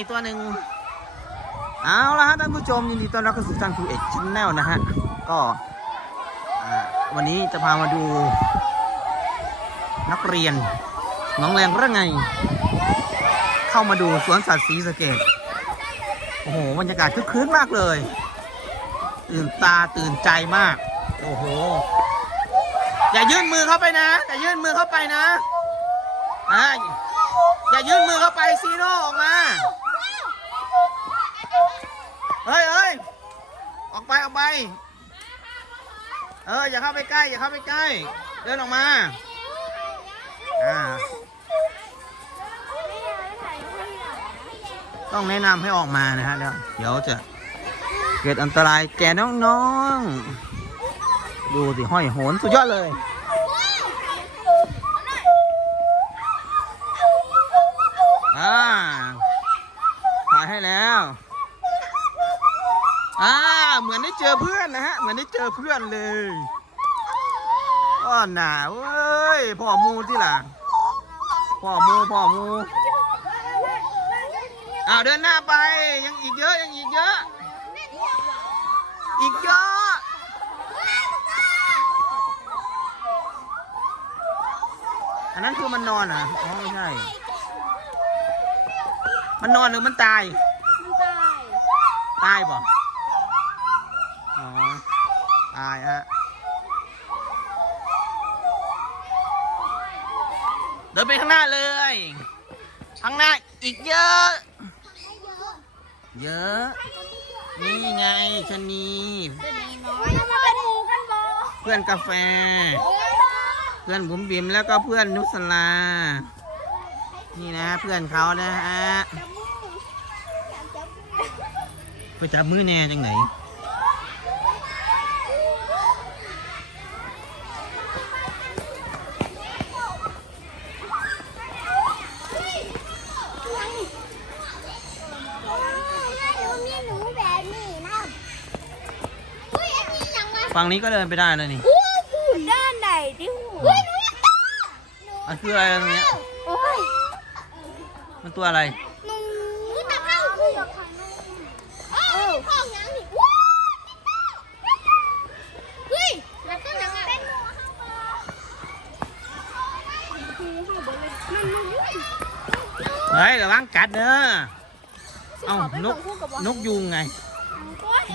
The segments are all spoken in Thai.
อีกตัวหนึ่งเอาละฮะท่านผู้ชมยินดีต้อนรับเข้าสู่ทางครูเอกชแนลนะฮะก็วันนี้จะพามาดู นักเรียนน้องแรงระไง เข้ามาดูสวนสัตว์ศรีสเกดโอ้โหบรรยากาศคึกคืนมากเลย ตื่นตาตื่นใจมาก โอ้โห อย่ายื่นมือเข้าไปนะ อย่ายื่นมือเข้าไปนะอ่าอย่ายื่นมือเข้าไปซีโร่ออกมา เฮ้ยเฮ้ย เอาไปออกไป เอออย่าเข้าไปใกล้อย่าเข้าไปใกล้ เดินออกมา อ่า ต้องแนะนำให้ออกมานะฮะแล้วเดี๋ยวจะเกิดอันตรายแก่น้องๆ ดูสิห้อยโหนสุดยอดเลย อนได้เจอเพื่อนนะฮะ เหมือนได้เจอเพื่อนเลยอ้อนหนาเว้ย พ่อมูที่ล่ะพ่อมูพ่อมูอ้าวเดินหน้าไป ยังอีกเยอะ ยังอีกเยอะ อีกเยอะ อันนั้นคือมันนอนเหรอะอ๋อไม่ใช่ มันนอนหรือมันตาย มันตาย ตายบ่อ๋อ ตายฮะเดินไปข้างหน้าเลย ข้างหน้าอีกเยอะ เยอะ นี่ไงชะนีเพื่อนกาแฟ เพื่อนบุ๋มบิมแล้วก็เพื่อนนุสลา นี่นะเพื่อนเขานะฮะ ไปจับมือแน่จังไหน มีหนูแบบนี้นะอุ้ยอันนี้ยังไง ฝั่งนี้ก็เดินไปได้เลยนี่อู้หูด้านไหนดิหูอุ้ยหนูอยากตามันคืออะไรตรงเนี้ยโอ้ยมันตัวอะไรหนูตาเข้าคือเออห้องยังนี่ว้าวเฮ้ยแล้วก็ยังเป็นหนูเฮ้ยระวังกัดเด้อเอ้านกนกยุงไง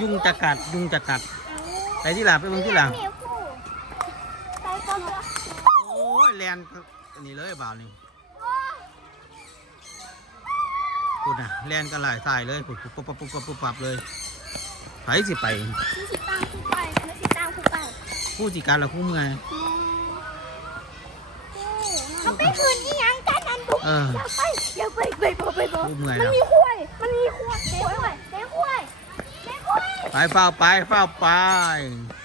ยุงจะกัดยุงจะกัด ไปที่หลับไปเบิ่งที่หลังไปก่อนวะโอ้ยแลนอันนี้เลยบ่าวนี่พูดนะแลนกันหลายสายเลยปุ๊บปุ๊บปุ๊บปุ๊บปุ๊บปุ๊บปั๊บเลยไปสิไปมันสิตามคู่ไปมันสิตามคู่ไปผู้จิการละคู่เมื่อยเขาไปคืนอีหยังกันนั่นบุ๊กเอออย่าไปอย่าไปไปไปไปคู่เมื่อยมันแล้วมีควายมันมีควายเด้ควายเด้ควายเด้ควาย ไปเฝ้าไปเฝ้าไปเ